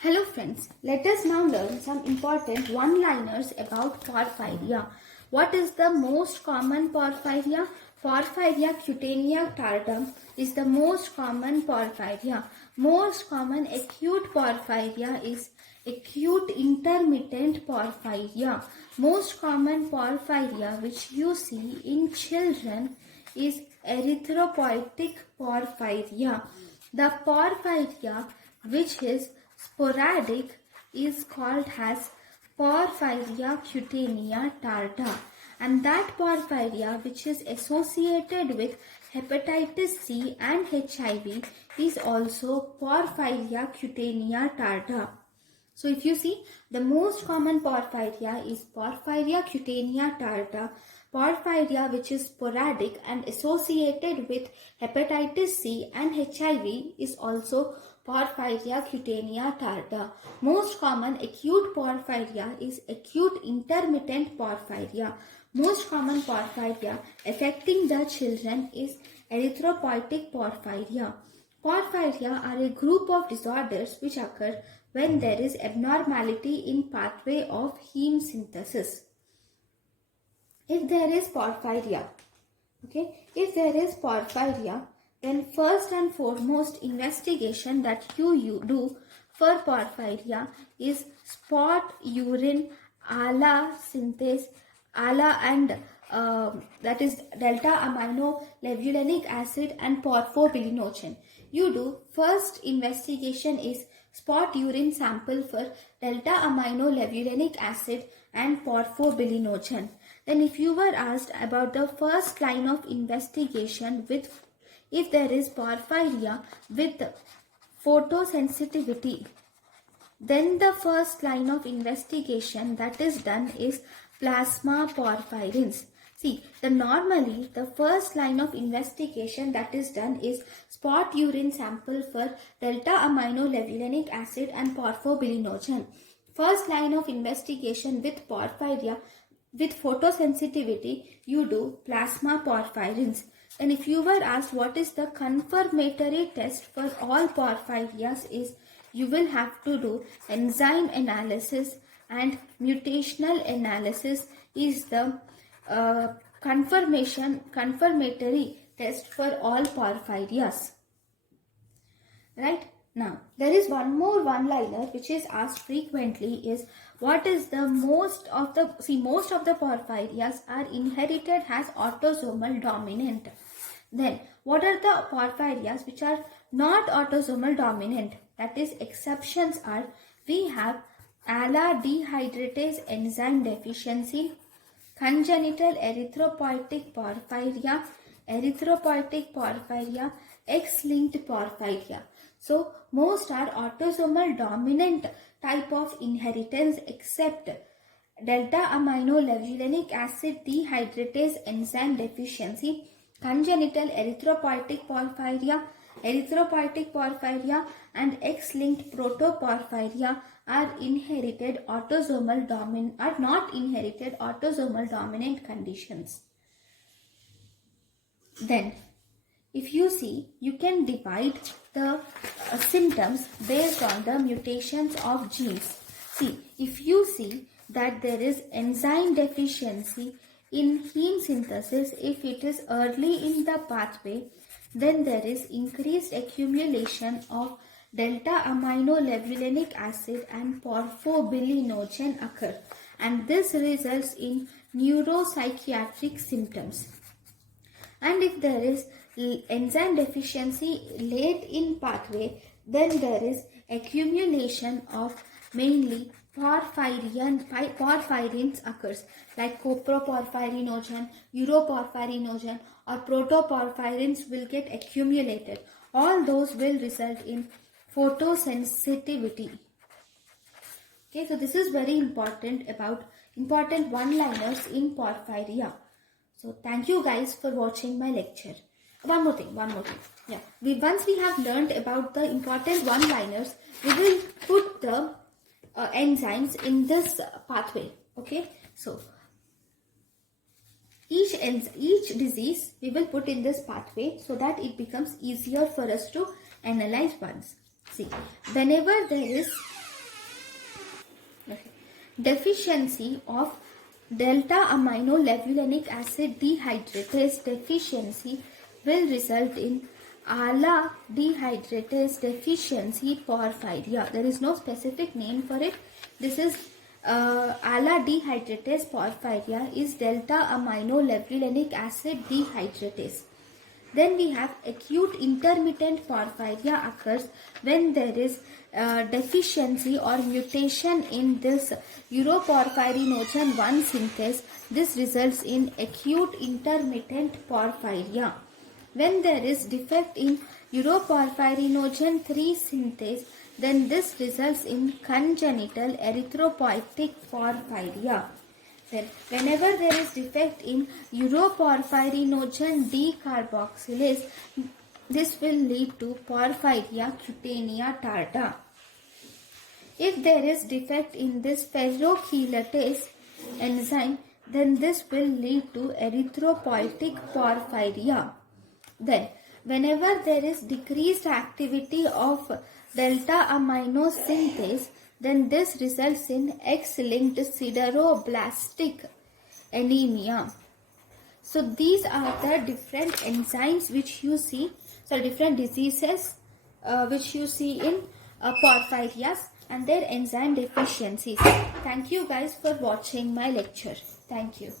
Hello friends, let us now learn some important one-liners about Porphyria. What is the most common Porphyria? Porphyria cutanea tardum is the most common Porphyria. Most common acute Porphyria is acute intermittent Porphyria. Most common Porphyria which you see in children is erythropoietic Porphyria. The Porphyria which is sporadic is called as Porphyria cutanea tarda, and that Porphyria which is associated with hepatitis C and HIV is also Porphyria cutanea tarda. So if you see, the most common Porphyria is Porphyria cutanea tarda. Porphyria which is sporadic and associated with hepatitis C and HIV is also Porphyria cutanea tarda. Most common acute porphyria is acute intermittent porphyria. Most common porphyria affecting the children is erythropoietic porphyria. Porphyria are a group of disorders which occur when there is abnormality in pathway of heme synthesis. If there is porphyria, then first and foremost investigation that you do for porphyria is spot urine ALA synthase, ALA and that is delta amino levulinic acid and porphobilinogen. You do first investigation is spot urine sample for delta amino levulinic acid and porphobilinogen. Then if you were asked about the first line of investigation with if there is porphyria with photosensitivity, then the first line of investigation that is done is plasma porphyrins. See, normally the first line of investigation that is done is spot urine sample for delta amino levulinic acid and porphobilinogen. First line of investigation with porphyria with photosensitivity, you do plasma porphyrins. And if you were asked what is the confirmatory test for all porphyrias is, you will have to do enzyme analysis, and mutational analysis is the confirmatory test for all porphyrias. Right? Now, there is one more one-liner which is asked frequently is what is the most of the porphyrias are inherited as autosomal dominant. Then, what are the porphyrias which are not autosomal dominant? That is, exceptions are, we have ALA dehydratase enzyme deficiency, congenital erythropoietic porphyria, X-linked porphyria. So, most are autosomal dominant type of inheritance except delta amino levulinic acid dehydratase enzyme deficiency, congenital erythropoietic porphyria and X-linked protoporphyria are not inherited autosomal dominant conditions. Then, if you see, you can divide the symptoms based on the mutations of genes. See, if you see that there is enzyme deficiency in heme synthesis, if it is early in the pathway, then there is increased accumulation of delta amino levulinic acid and porphobilinogen occur, and this results in neuropsychiatric symptoms. And if there is enzyme deficiency late in pathway, then there is accumulation of mainly porphyrins occurs, like coproporphyrinogen, uroporphyrinogen or protoporphyrins will get accumulated. All those will result in photosensitivity. Okay, so this is very important about important one-liners in porphyria. So thank you guys for watching my lecture. One more thing. Yeah, once we have learned about the important one-liners, we will put the enzymes in this pathway. Okay, so each disease we will put in this pathway so that it becomes easier for us to analyze once. See, whenever there is deficiency of delta amino levulinic acid dehydratase deficiency will result in ala dehydratase deficiency porphyria. There is no specific name for it. This is ala dehydratase porphyria is delta amino levulinic acid dehydratase. Then we have acute intermittent porphyria occurs when there is deficiency or mutation in this uroporphyrinogen 1 synthase. This results in acute intermittent porphyria. When there is defect in uroporphyrinogen 3 synthase, then this results in congenital erythropoietic porphyria. Then, whenever there is defect in uroporphyrinogen decarboxylase, this will lead to Porphyria cutanea tarda. If there is defect in this ferrochelatase enzyme, then this will lead to erythropoietic porphyria. Then, whenever there is decreased activity of delta amino synthase, then this results in X-linked sideroblastic anemia. So these are the different enzymes which you see, different diseases which you see in porphyrias and their enzyme deficiencies. Thank you guys for watching my lecture. Thank you.